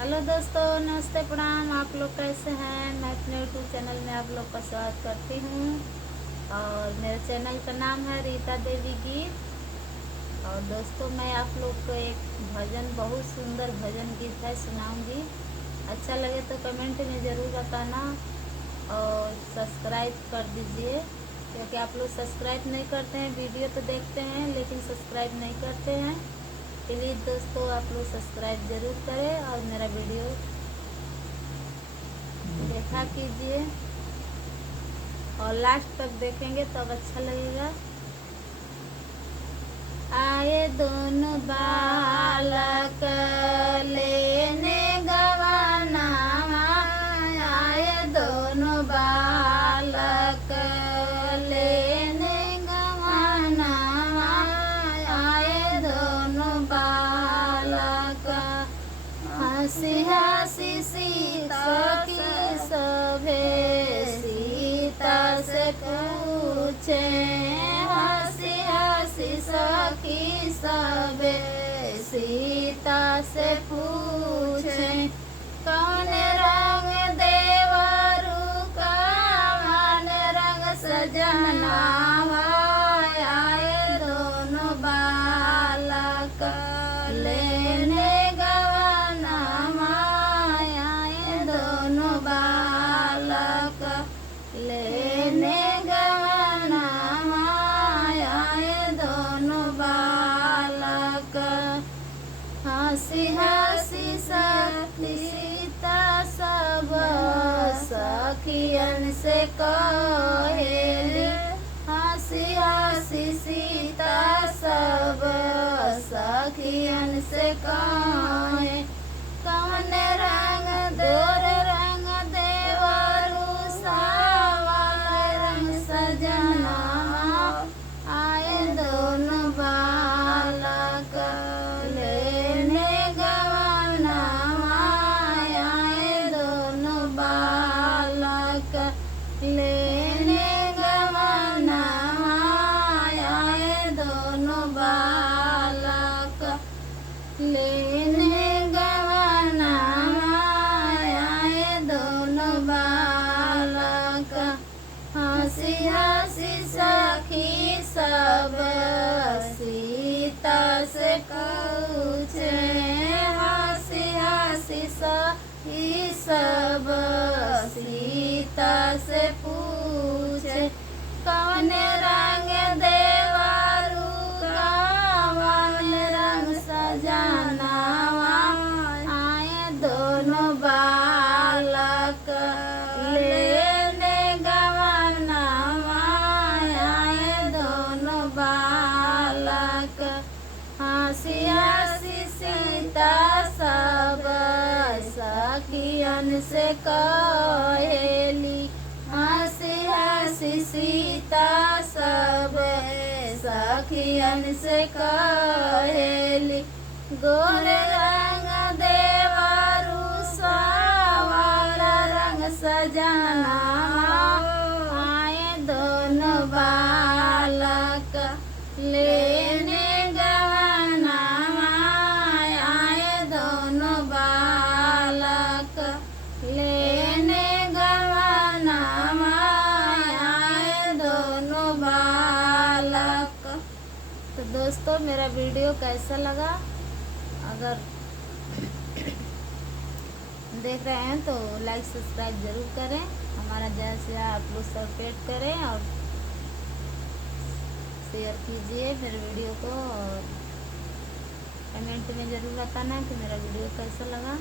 हेलो दोस्तों, नमस्ते, प्रणाम। आप लोग कैसे हैं? मैं अपने यूट्यूब चैनल में आप लोग का स्वागत करती हूँ। और मेरे चैनल का नाम है रीता देवी गीत। और दोस्तों, मैं आप लोग को एक भजन, बहुत सुंदर भजन गीत है, सुनाऊंगी। अच्छा लगे तो कमेंट में ज़रूर बताना और सब्सक्राइब कर दीजिए, क्योंकि आप लोग सब्सक्राइब नहीं करते हैं। वीडियो तो देखते हैं लेकिन सब्सक्राइब नहीं करते हैं। प्लीज़ दोस्तों, आप लोग सब्सक्राइब ज़रूर करें और मेरा वीडियो देखा कीजिए और लास्ट तक देखेंगे तब अच्छा लगेगा। आए दोनों बालक लेने गवाना, आए दोनों बालक लेने गवाना, आए दोनों बालक। हंसी हंसी सीता की सभे सीता से पूछे, हंसी हंसी सखी सबे सीता से पूछे, कौन रंग देवरू का मन रंग सजना, आए दोनों बालक लेने गवाना, आए दोनों बालक लेने गवाना, आए दोनों बालक। हंसी हंसी सीता सब सखियन से कहेली, हंसी हंसी सीता सब सखियन से कहे, कौन रंग दोर रंग देवरू सावल रंग सजना, आए दोनों बालक लेने गवाना, आए दोनों बालक लेने गवाना, आए दोनों बालक लेने गवाना, आए दोनों बालक। हंसी हंसी सखी सब सीता से पूछे, हंसी हंसी सखी सब सीता से पूछे, कौन रंग देवरू का मन रंग सजना, आए दोनों बालक लेने गवाना, आए दोनों बालक। हंसी हंसी सीता सब सखियन से कहेली, हंसी हंसी सीता सब सखियन से कहेली, गोर रंग देवरू सावल रंग सजना, आए दोनों बालक लेने गवाना, आए दोनों बालक लेने गवाना, आए दोनों बालक। तो दोस्तों, मेरा वीडियो कैसा लगा? अगर देख रहे हैं तो लाइक सब्सक्राइब ज़रूर करें, हमारा ज़्यादा से ज़्यादा आप लोग सपोर्ट करें और शेयर कीजिए मेरे वीडियो को। और कमेंट में ज़रूर बताना कि मेरा वीडियो कैसा लगा।